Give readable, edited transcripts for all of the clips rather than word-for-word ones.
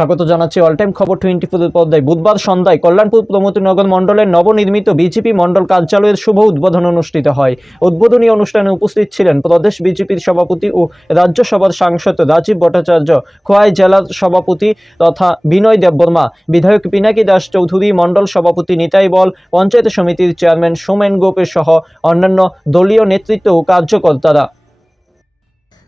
স্বাগত জানাচ্ছি all time খবর 24 পর্দায়। বুধবার সন্ধ্যায় কল্যাণপুর প্রমোদনগর মণ্ডলের নবনির্মিত বিজেপি মণ্ডল কার্যালয়ের শুভ উদ্বোধন অনুষ্ঠিত হয়। উদ্বোধনী অনুষ্ঠানে উপস্থিত ছিলেন প্রদেশ বিজেপির সভাপতি ও রাজ্যসভার সাংসদ রাজীব ভট্টাচার্য, খোয়াই জেলার সভাপতি তথা বিনয় দেববর্মা, বিধায়ক পিনাকি দাস চৌধুরী, মণ্ডল সভাপতি নিতাই বল, পঞ্চায়েত সমিতির চেয়ারম্যান সোমেন গোপের সহ অন্যান্য দলীয় নেতৃত্ব ও কার্যকর্তারা।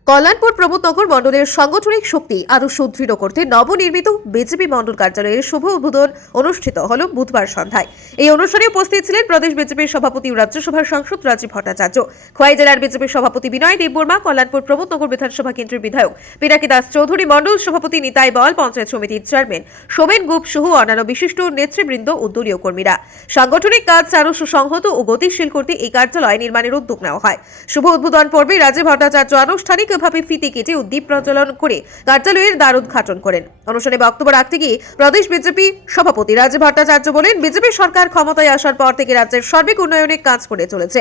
কল্যাণপুর প্রমোদনগর মণ্ডলের সাংগঠনিক শক্তি আরো সুদৃঢ় করতে নবনির্মিত বিজেপি মণ্ডল কার্যালয়ের শুভ উদ্বোধন অনুষ্ঠিত হল বুধবার সন্ধ্যায়। এই অনুষ্ঠানে উপস্থিত ছিলেন প্রদেশ বিজেপির সভাপতি ও রাজ্যসভার সাংসদ রাজীব ভট্টাচার্য, খোয়াই জেলার বিজেপির সভাপতি বিনয় দেববর্মা, কল্যাণপুর প্রমোদনগর বিধানসভা কেন্দ্রের বিধায়ক পিনাকি দাস চৌধুরী, মণ্ডল সভাপতি নিতাই বল, পঞ্চায়েত সমিতির চেয়ারম্যান সোমেন গোপ সহ অন্যান্য বিশিষ্ট নেতৃবৃন্দ ও দলীয় কর্মীরা। সাংগঠনিক কাজ আরো সুসংহত ও গতিশীল করতে এই কার্যালয় নির্মাণের উদ্যোগ নেওয়া হয়। শুভ উদ্বোধন পর্বে রাজীব ভট্টাচার্য আনুষ্ঠানিকভাবে ফিতে কেটে ও দীপ প্রজ্বলন করে কার্যালয়ের দ্বার উদ্ঘাটন করেন। অনুষ্ঠানে বক্তব্য রাখতে গিয়ে প্রদেশ বিজেপি সভাপতি রাজীব ভট্টাচার্য বলেন, বিজেপি সরকার ক্ষমতায় আসার পর থেকে রাজ্যের সার্বিক উন্নয়নে কাজ করে চলেছে।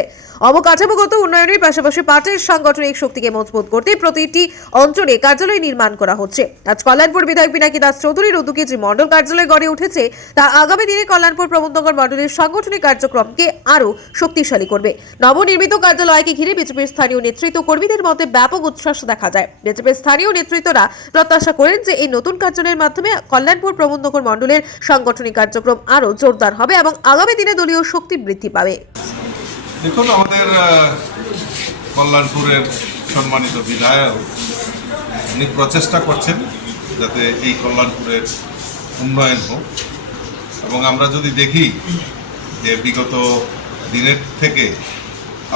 অবকাঠামোগত উন্নয়নের পাশাপাশি পার্টির সাংগঠনিক শক্তিকে মজবুত করতে প্রতিটি অঞ্চলে কার্যালয় নির্মাণ করা হচ্ছে। আজ কল্যাণপুর বিধায়ক পিনাকি দাস চৌধুরীর উদ্যোগে যে মণ্ডল কার্যালয় গড়ে উঠেছে তা আগামী দিনে কল্যাণপুর প্রমোদনগর মণ্ডলের সাংগঠনিক কার্যক্রমকে আরো শক্তিশালী করবে। নবনির্মিত কার্যালয়কে ঘিরে বিজেপির স্থানীয় নেতৃত্ব কর্মীদের মধ্যে ব্যাপক উচ্ছ্বাস দেখা যায়। বিজেপির স্থানীয় নেতৃত্বরা প্রত্যাশা করেন যে এই নতুন কার্যালয়ের মাধ্যমে কল্যাণপুর প্রমোদনগর মণ্ডলের সাংগঠনিক কার্যক্রম আরো জোরদার হবে এবং আগামী দিনে দলীয় শক্তি বৃদ্ধি পাবে। দেখুন, আমাদের কল্যাণপুরের সম্মানিত বিধায়ক উনি প্রচেষ্টা করছেন যাতে এই কল্যাণপুরের উন্নয়ন হোক, এবং আমরা যদি দেখি যে বিগত দিনের থেকে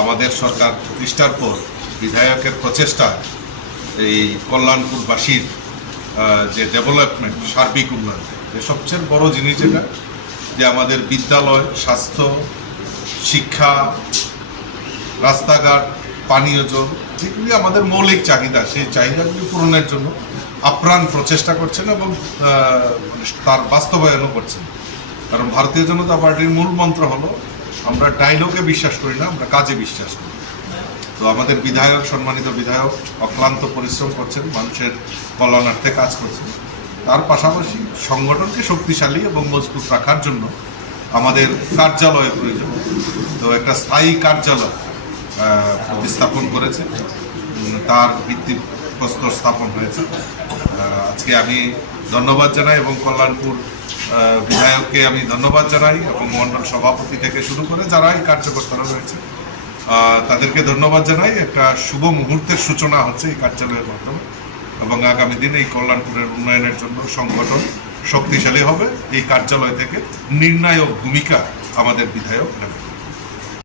আমাদের সরকার প্রতিষ্ঠার পর বিধায়কের প্রচেষ্টা এই কল্যাণপুরবাসীর যে ডেভেলপমেন্ট, সার্বিক উন্নয়ন, যে সবচেয়ে বড় জিনিস যেটা যে আমাদের বিদ্যালয়, স্বাস্থ্য, শিক্ষা, রাস্তাঘাট, পানীয় জল, যেগুলি আমাদের মৌলিক চাহিদা, সেই চাহিদাগুলি পূরণের জন্য আপ্রাণ প্রচেষ্টা করছেন এবং তার বাস্তবায়নও করছেন। কারণ ভারতীয় জনতা পার্টির মূল মন্ত্র হলো আমরা ডায়লগে বিশ্বাস করি না, আমরা কাজে বিশ্বাস করি। তো আমাদের বিধায়ক, সম্মানিত বিধায়ক অক্লান্ত পরিশ্রম করছেন, মানুষের কল্যাণার্থে কাজ করছেন। তার পাশাপাশি সংগঠনকে শক্তিশালী এবং মজবুত রাখার জন্য আমাদের কার্যালয় প্রয়োজন। তো একটা স্থায়ী কার্যালয় প্রতিস্থাপন করেছে, তার ভিত্তিপ্রস্তর স্থাপন হয়েছে। আজকে আমি ধন্যবাদ জানাই এবং কল্যাণপুর বিধায়ককে আমি ধন্যবাদ জানাই এবং মণ্ডল সভাপতি থেকে শুরু করে যারা এই কার্যকর্তারা রয়েছে তাদেরকে ধন্যবাদ জানাই। একটা শুভ মুহূর্তের সূচনা হচ্ছে এই কার্যালয়ের মাধ্যমে, এবং আগামী দিনে এই কল্যাণপুরের উন্নয়নের জন্য সংগঠন শক্তিশালী হবে। এই কার্যালয় থেকে নির্ণায়ক ভূমিকা আমাদের বিধায়ক নেবেন।